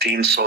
300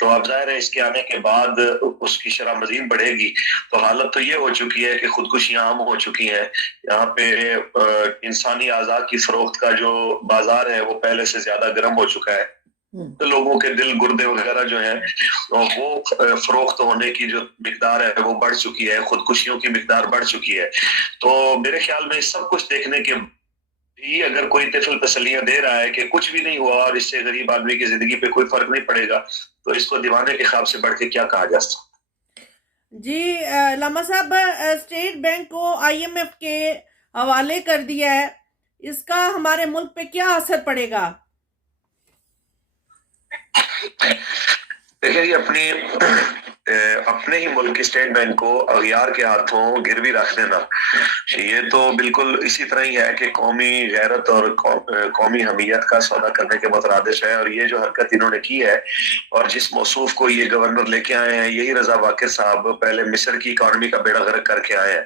تو اب ظاہر ہے اس کے آنے کے بعد اس کی شرح مزید بڑھے گی. تو حالت تو یہ ہو چکی ہے کہ خودکشیاں عام ہو چکی ہیں. یہاں پہ انسانی اعضاء کی فروخت کا جو بازار ہے وہ پہلے سے زیادہ گرم ہو چکا ہے. تو لوگوں کے دل گردے وغیرہ جو ہیں وہ فروخت ہونے کی جو مقدار ہے وہ بڑھ چکی ہے, خودکشیوں کی مقدار بڑھ چکی ہے. تو میرے خیال میں سب کچھ دیکھنے کے بھی اگر کوئی طفل تسلیاں دے رہا ہے کہ کچھ بھی نہیں ہوا اور اس سے غریب آدمی کی زندگی پہ کوئی فرق نہیں پڑے گا, تو اس کو دیوانے کے خواب سے بڑھ کے کیا کہا جا سکتا. جی علامہ صاحب, اسٹیٹ بینک کو IMF کے حوالے کر دیا ہے, اس کا ہمارے ملک پہ کیا اثر پڑے گا؟ دیکھیں جی, اپنے ہی ملک کی اسٹیٹ بینک کو اغیار کے ہاتھوں گروی رکھ دینا, یہ تو بالکل اسی طرح ہی ہے کہ قومی غیرت اور قومی حمیت کا سودا کرنے کے مترادف ہے. اور یہ جو حرکت انہوں نے کی ہے اور جس موصوف کو یہ گورنر لے کے آئے ہیں, یہی رضا باقر صاحب پہلے مصر کی اکانومی کا بیڑا غرق کر کے آئے ہیں,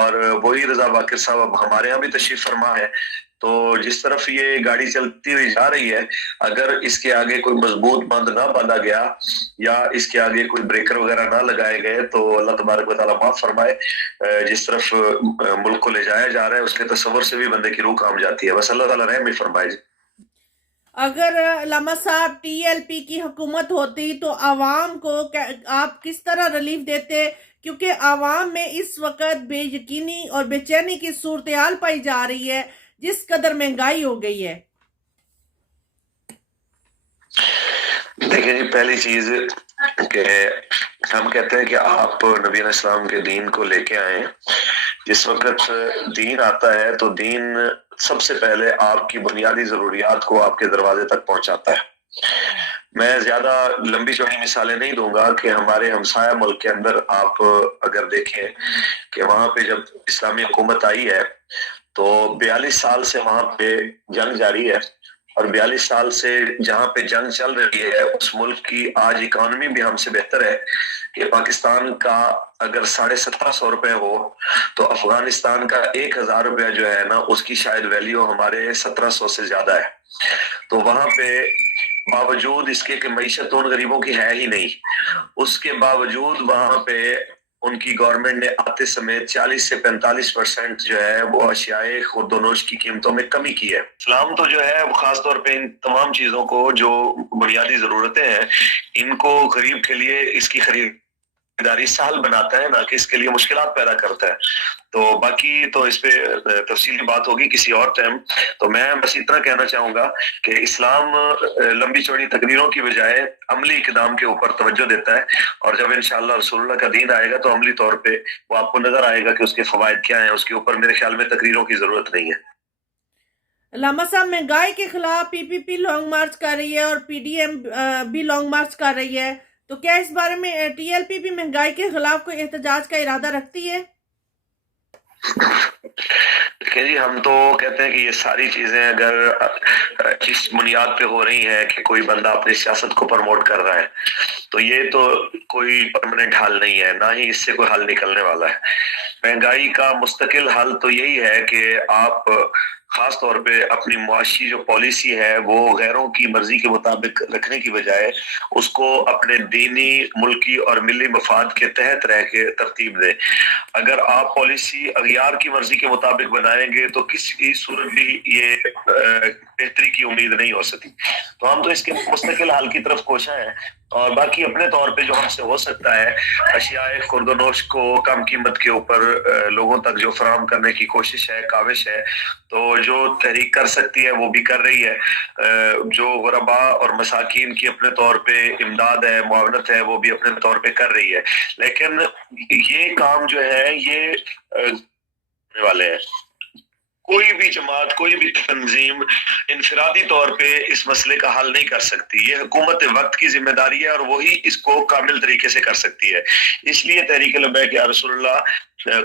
اور وہی رضا باقر صاحب اب ہمارے یہاں بھی تشریف فرما ہے. تو جس طرف یہ گاڑی چلتی ہوئی جا رہی ہے, اگر اس کے آگے کوئی مضبوط بند نہ باندھا گیا یا اس کے آگے کوئی بریکر وغیرہ نہ لگائے گئے, تو اللہ تبارک و تعالیٰ معاف فرمائے, جس طرف ملک کو لے جایا جا رہا ہے اس کے تصور سے بھی بندے کی روح کام جاتی ہے. بس اللہ تعالیٰ رحم ہی فرمائے. اگر علامہ صاحب TLP کی حکومت ہوتی تو عوام کو آپ کس طرح ریلیف دیتے؟ کیونکہ عوام میں اس وقت بے یقینی اور بے چینی کی صورتحال پائی جا رہی ہے جس قدر مہنگائی ہو گئی ہے. دیکھیں جی, پہلی چیز کہ ہم کہتے ہیں کہ آپ نبی علیہ السلام کے دین کو لے کے آئے. جس وقت دین آتا ہے تو دین سب سے پہلے آپ کی بنیادی ضروریات کو آپ کے دروازے تک پہنچاتا ہے. میں زیادہ لمبی چوڑی مثالیں نہیں دوں گا کہ ہمارے ہمسایہ ملک کے اندر آپ اگر دیکھیں کہ وہاں پہ جب اسلامی حکومت آئی ہے تو 42 سال سے وہاں پہ جنگ جاری ہے, اور 42 سال سے جہاں پہ جنگ چل رہی ہے اس ملک کی آج اکانومی بھی ہم سے بہتر ہے کہ پاکستان کا اگر 1750 روپے ہو تو افغانستان کا 1000 روپیہ جو ہے نا اس کی شاید ویلیو ہمارے 1700 سے زیادہ ہے. تو وہاں پہ باوجود اس کے کہ معیشت ان غریبوں کی ہے ہی نہیں, اس کے باوجود وہاں پہ ان کی گورنمنٹ نے آتے سمیت 40 سے 45% جو ہے وہ اشیاء خورد و نوش کی قیمتوں میں کمی کی ہے. اسلام تو جو ہے خاص طور پہ ان تمام چیزوں کو جو بنیادی ضرورتیں ہیں ان کو غریب کے لیے اس کی خریداری سہل بناتا ہے, نہ کہ اس کے لیے مشکلات پیدا کرتا ہے. تو باقی تو اس پہ تفصیلی بات ہوگی کسی اور ٹائم. تو میں بس اتنا کہنا چاہوں گا کہ اسلام لمبی چوڑی تقریروں کی بجائے عملی اقدام کے اوپر توجہ دیتا ہے, اور جب انشاءاللہ رسول اللہ کا دین آئے گا تو عملی طور پہ وہ آپ کو نظر آئے گا کہ اس کے فوائد کیا ہیں. اس کے اوپر میرے خیال میں تقریروں کی ضرورت نہیں ہے. علامہ صاحب, مہنگائی کے خلاف PPP لانگ مارچ کر رہی ہے اور PDM بھی لانگ مارچ کر رہی ہے, تو کیا اس بارے میں TLP بھی مہنگائی کے خلاف کوئی احتجاج کا ارادہ رکھتی ہے؟ دیکھیں جی, ہم تو کہتے ہیں کہ یہ ساری چیزیں اگر جس بنیاد پہ ہو رہی ہیں کہ کوئی بندہ اپنی سیاست کو پروموٹ کر رہا ہے تو یہ تو کوئی پرماننٹ حل نہیں ہے, نہ ہی اس سے کوئی حل نکلنے والا ہے. مہنگائی کا مستقل حل تو یہی ہے کہ آپ خاص طور پہ اپنی معاشی جو پالیسی ہے وہ غیروں کی مرضی کے مطابق رکھنے کی بجائے اس کو اپنے دینی, ملکی اور ملی مفاد کے تحت رہ کے ترتیب دیں. اگر آپ پالیسی اغیار کی مرضی کے مطابق بنائیں گے تو کسی صورت بھی یہ بہتری کی امید نہیں ہو سکتی. تو ہم تو اس کے مستقل حل کی طرف کوشاں ہیں, اور باقی اپنے طور پہ جو ہم سے ہو سکتا ہے اشیاء خورد و نوش کو کم قیمت کے اوپر لوگوں تک جو فراہم کرنے کی کوشش ہے, کاوش ہے, تو جو تحریک کر سکتی ہے وہ بھی کر رہی ہے. جو غرباء اور مساکین کی اپنے طور پہ امداد ہے, معاونت ہے, وہ بھی اپنے طور پہ کر رہی ہے. لیکن یہ کام جو ہے یہ والے ہیں, کوئی بھی جماعت, کوئی بھی تنظیم انفرادی طور پہ اس مسئلے کا حل نہیں کر سکتی. یہ حکومت وقت کی ذمہ داری ہے اور وہی اس کو کامل طریقے سے کر سکتی ہے. اس لیے تحریک لبیک یا رسول اللہ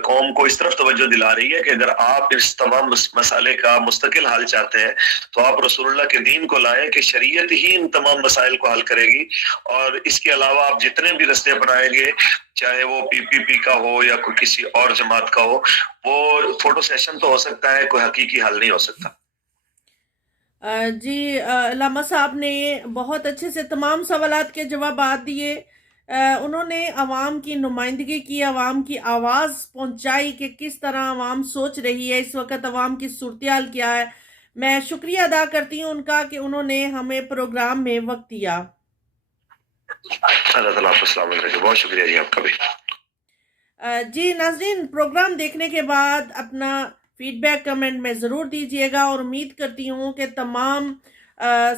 قوم کو اس طرف توجہ دلا رہی ہے کہ اگر آپ اس تمام مسئلے کا مستقل حل چاہتے ہیں تو آپ رسول اللہ کے دین کو لائیں کہ شریعت ہی ان تمام مسائل کو حل کرے گی, اور اس کے علاوہ آپ جتنے بھی رستے اپنائیں گے, چاہے وہ PPP کا ہو یا کوئی کسی اور جماعت کا ہو, وہ فوٹو سیشن تو ہو سکتا ہے, کوئی حقیقی حل نہیں ہو سکتا. جی علامہ صاحب نے بہت اچھے سے تمام سوالات کے جوابات دیے. انہوں نے عوام کی نمائندگی کی، عوام کی آواز پہنچائی کہ کس طرح عوام سوچ رہی ہے، اس وقت عوام کی صورتحال کیا ہے. میں شکریہ ادا کرتی ہوں ان کا کہ انہوں نے ہمیں پروگرام میں وقت دیا. اللہ تعالیٰ آپ کو سلامت رکھے. بہت شکریہ جی آپ کا بھی. جی ناظرین، پروگرام دیکھنے کے بعد اپنا فیڈ بیک کمنٹ میں ضرور دیجیے گا، اور امید کرتی ہوں کہ تمام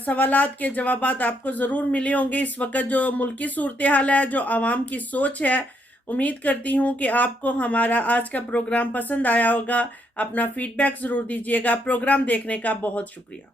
سوالات کے جوابات آپ کو ضرور ملے ہوں گے. اس وقت جو ملکی صورتحال ہے، جو عوام کی سوچ ہے، امید کرتی ہوں کہ آپ کو ہمارا آج کا پروگرام پسند آیا ہوگا. اپنا فیڈ بیک ضرور دیجیے گا. پروگرام دیکھنے کا بہت شکریہ.